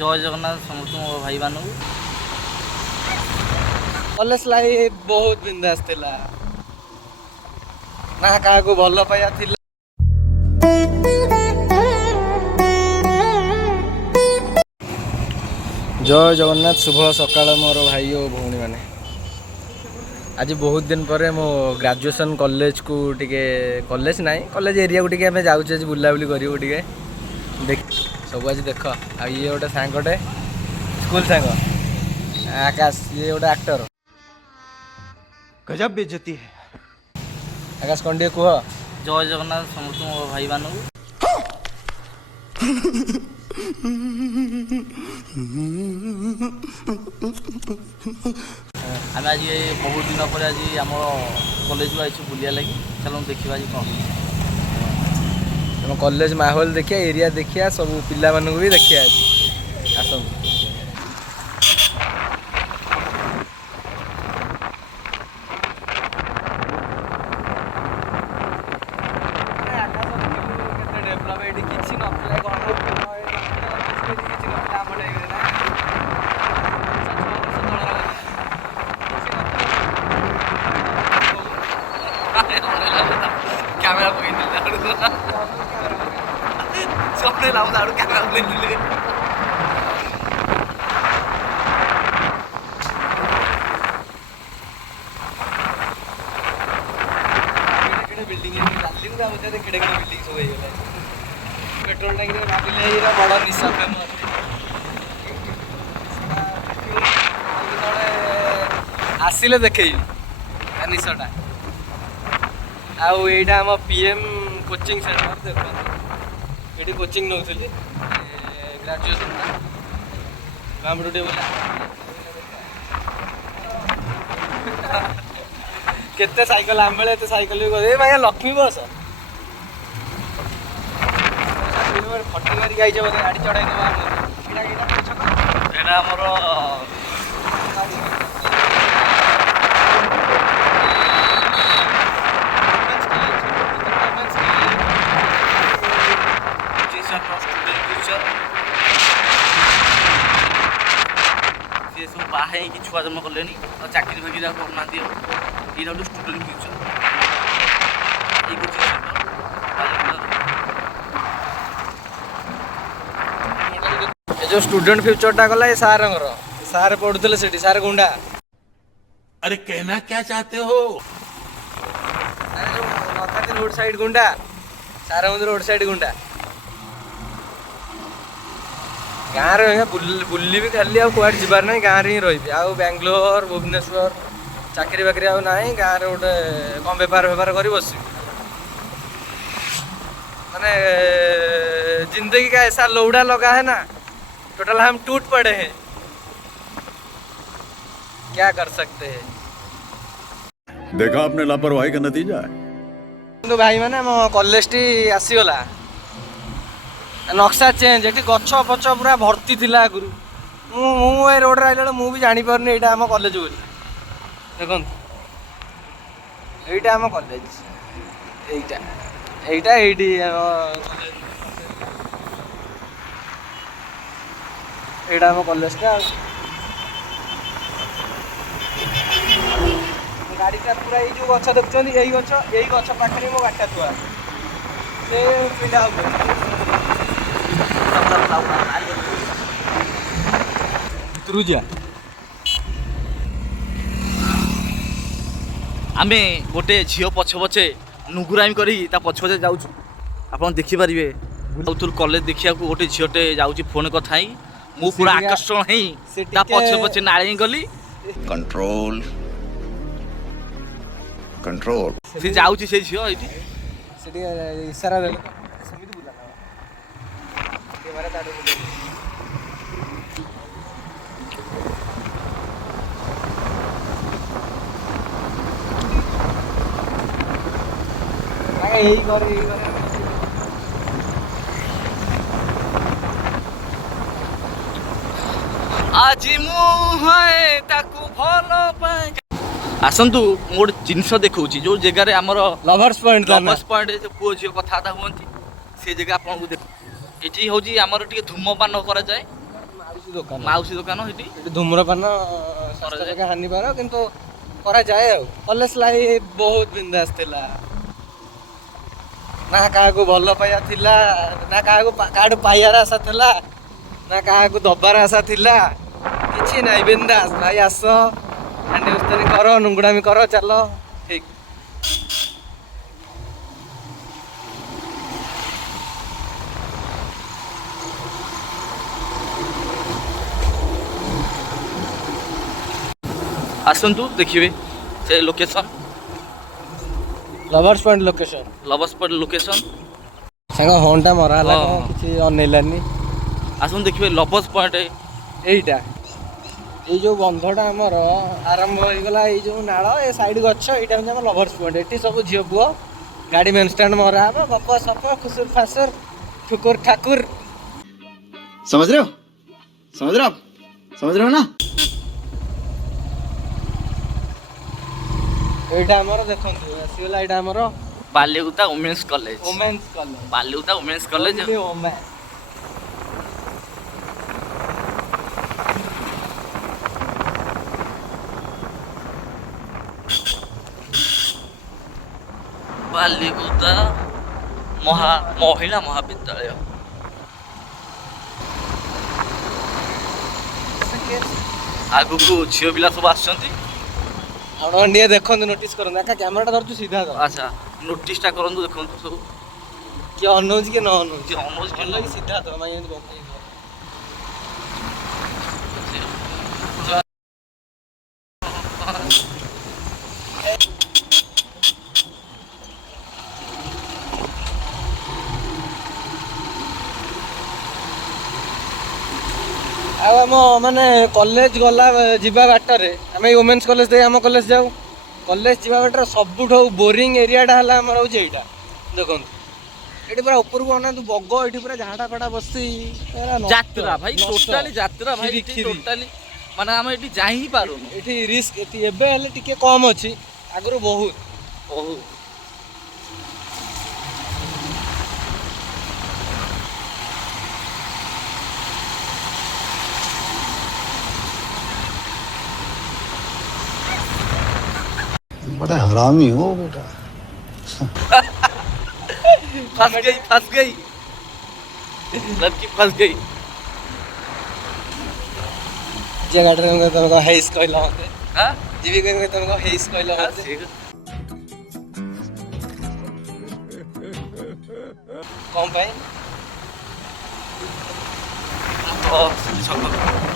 जय जगन्नाथ समस्त मो भाई मानू कॉलेज लाइफ बहुत बिंदास थिला ना का को भल पाया थिला। जय जगन्नाथ शुभ सकाळ मोर भाई और भौणी माने आज बहुत दिन पर मो ग्रेजुएशन कॉलेज को टिके कॉलेज नहीं कॉलेज एरिया को टिके हमें जाउछे आज बुलाबुली करियो टिके देख सब आज देख आ ये गोटे सांगटे स्कूल सांग आकाश ये गोटे एक्टर गजब बेइज्जती है। आकाश कौन टिके कह जय जगन्नाथ समस्त मो भाई मानू आम आज बहुत दिन पर आज आम कॉलेज को आई बुलिया लगी चलो देखा आज कौन तुम कॉलेज माहौल देखिया एरिया देखिया सब पिला मानू भी देखिया आज आसो कैमरा सबने लाऊ दारू कैमरा ले ले बिल्डिंग है लाली ना मुझे केड़े केड़े बिल्डिंग सब हो गला पेट्रोल टैंक रे भाबिले एरा बड़ा निशा पे आसिले देखई निशाटा आउ एटा हम पीएम कोचिंग सेंटर देखो ये कोचिंग नौली ग्रेजुएशन गामडे बोला केते साइकिल आम बेले साइकिल भी कर भाई लक्ष्मी बस फटी मारिक आई बोले गाड़ी चढ़ाई देवा आमर सी सब बाहे कि छुआ जन्म कले चाकरी फाकरी करना ये स्टूडेंट फ्यूचर ये जो स्टूडेंट फ्यूचरटा गला ये सार पढ़ुले से सार गुंडा अरे कहना क्या चाहते हो? अरे जो नथा रोड साइड गुंडा सार रोड साइड गुंडा गाँव रे बुल्ली भी खाली आड़ जबार ना गाँव रे ही रही आउ बेंगलोर भुवनेश्वर चाकरी बाकरी आउ ना गाँव में गोटे कम बेपार बेपार कर बस माने जिंदगी का ऐसा लौड़ा लगा है ना टोटल हम टूट पड़े हैं क्या कर सकते हैं। देखा आपने लापरवाही का नतीजा है। तो भाई मैंने मो कॉलेज टी आसीगला नक्शा चेंज ये गछ पछ पूरा भर्ती थिला आगु मुझे रोड आइला मु भी जानी पारनी एटा आम कॉलेज बोली देखो एटा आम कॉलेज एटा एटा एटी एटा आम कॉलेज टा गाड़ीटा पूरा ये जो गछ देखुं यही गछ पाखे मो गाड़ीटा थुआ से पिला जा आमे गोटे झील पछ पछे नुगुरामी करी पछ पछे जाऊँ आप देखिपारे बुलाऊल कॉलेज देखा गोटे झीलटे जाऊँगी फोन कथा मु पूरा आकर्षण है पछ पछे नाड़ी गली कंट्रोल कंट्रोल से जाऊँगी से झील ये इशारा यही कर आज मुझे ताकू भल पाए आसतु गोटे जिनस देखा जो जगार आम लवर्स पॉइंट पुओ झील कथा हमें से जगह आपको देख ये हूँ आमर टे धूमपान कराए ମାଉସୀ ଦୋକାନ ସେଠି ଏଠି ଧୂମ୍ରପାନ ସ୍ୱାସ୍ଥ୍ୟ ପକ୍ଷେ ହାନିକାର କିନ୍ତୁ କରାଯାଏ ଆଉ। କଲେଜ ଲାଇଫ୍ ବହୁତ ବିନ୍ଦାସ ଥିଲା, ନା କାହାକୁ ଭଲ ପାଇବା ଥିଲା, ନା କାହାଠୁ ପାଇବାର ଆଶା ଥିଲା, ନା କାହାକୁ ଦବାର ଆଶା ଥିଲା, କିଛି ନାହିଁ ବିନ୍ଦାସ। ଭାଇ ଆସ ହାଣ୍ଡି ଉସ୍ତାନି କର, ନୁଙ୍ଗୁଡାମି କର, ଚାଲ ଠିକ। ଆସନ୍ତୁ ଦେଖିବେ ସେ location, lovers point location. Lovers point location. ସାଙ୍ଗ ହର୍ନଟା ମରା ହେଲା, ହଁ। କଣ କିଛି ଅନେଇଲାନି। ଆସନ୍ତୁ ଦେଖିବେ ଲଭର୍ସ ପଏଣ୍ଟ। ଏଇଟା ଏଇ ଯୋଉ ବନ୍ଧଟା ଆମର ଆରମ୍ଭ ହେଇଗଲା, ଏଇ ଯୋଉ ନାଳ, ଏ ସାଇଡ ଗଛ, ଏଇଟା ହଉଛି ଆମର ଲଭର୍ସ ପଏଣ୍ଟ। ଏଠି ସବୁ ଝିଅ ପୁଅ ଗାଡି ମେନ୍ ଷ୍ଟାଣ୍ଡ ମରା ହବ, ଗପ ସପ ଖୁସୁର ଫାସୁର ଠୁକୁର ଠାକୁର। समझ रहे हो समझ रहे हो आप समझ रहे हो ना। ଏଇଟା ଆମର ଦେଖନ୍ତୁ ଆସିଗଲା, ଏଇଟା ଆମର Baliguda women's college. Women's college. Baliguda women's college. Women's. Baliguda ମହିଳା ମହାବିଦ୍ୟାଳୟ। ଆଗକୁ ଝିଅ ପିଲା ସବୁ ଆସୁଛନ୍ତି। ଆପଣ ଟିକେ ଦେଖନ୍ତୁ, ନୋଟିସ୍ କରନ୍ତୁ। ଏକା କ୍ୟାମେରାଟା ଧରୁଛୁ ସିଧା ଧର। ଆଚ୍ଛା ନୋଟିସଟା କରନ୍ତୁ, ଦେଖନ୍ତୁ ସବୁ କିଏ ଅନଉଛି କି ନ ଅନଉଛି, କିଏ ଅନଉଛି କିଏ ନ ଅନଉଛି ସିଧା ଧର, ମାଇଁ ଏମିତି ବଙ୍କେଇ ଧର। ଆଉ ଆମ ମାନେ କଲେଜ ଗଲା ଯିବା ବାଟରେ ଆମେ ଏଇ ଓମେନ୍ସ କଲେଜ ଦେଇ ଆମ କଲେଜ ଯାଉ। କଲେଜ ଯିବା ବାଟରେ ସବୁଠୁ ବୋରିଂ ଏରିଆଟା ହେଲା ଆମର ହଉଛି ଏଇଟା। ଦେଖନ୍ତୁ ଏଠି ପୁରା ଉପରକୁ ଅନାନ୍ତୁ, ବଗ ଏଠି ପୁରା ଝାଡ଼ା ଫାଡ଼ା ବସି ଯାତ୍ରା ଭାଇ, ଟୋଟାଲି ଯାତ୍ରା ଭାଇ, ଏଠି ଟୋଟାଲି ମାନେ ଆମେ ଏଠି ଯାଇ ହିଁ ପାରୁନୁ। ଏଠି ରିସ୍କ ଏଠି ଏବେ ହେଲେ ଟିକେ କମ୍ ଅଛି, ଆଗରୁ ବହୁତ। बड़ा हरामी हो बेटा। फंस गई लड़की फंस गई। जे गाड़ी में तुमको हेइस कहला मते, हाँ जीवी कह तुमको हेइस कहला मते। कौन भाई तो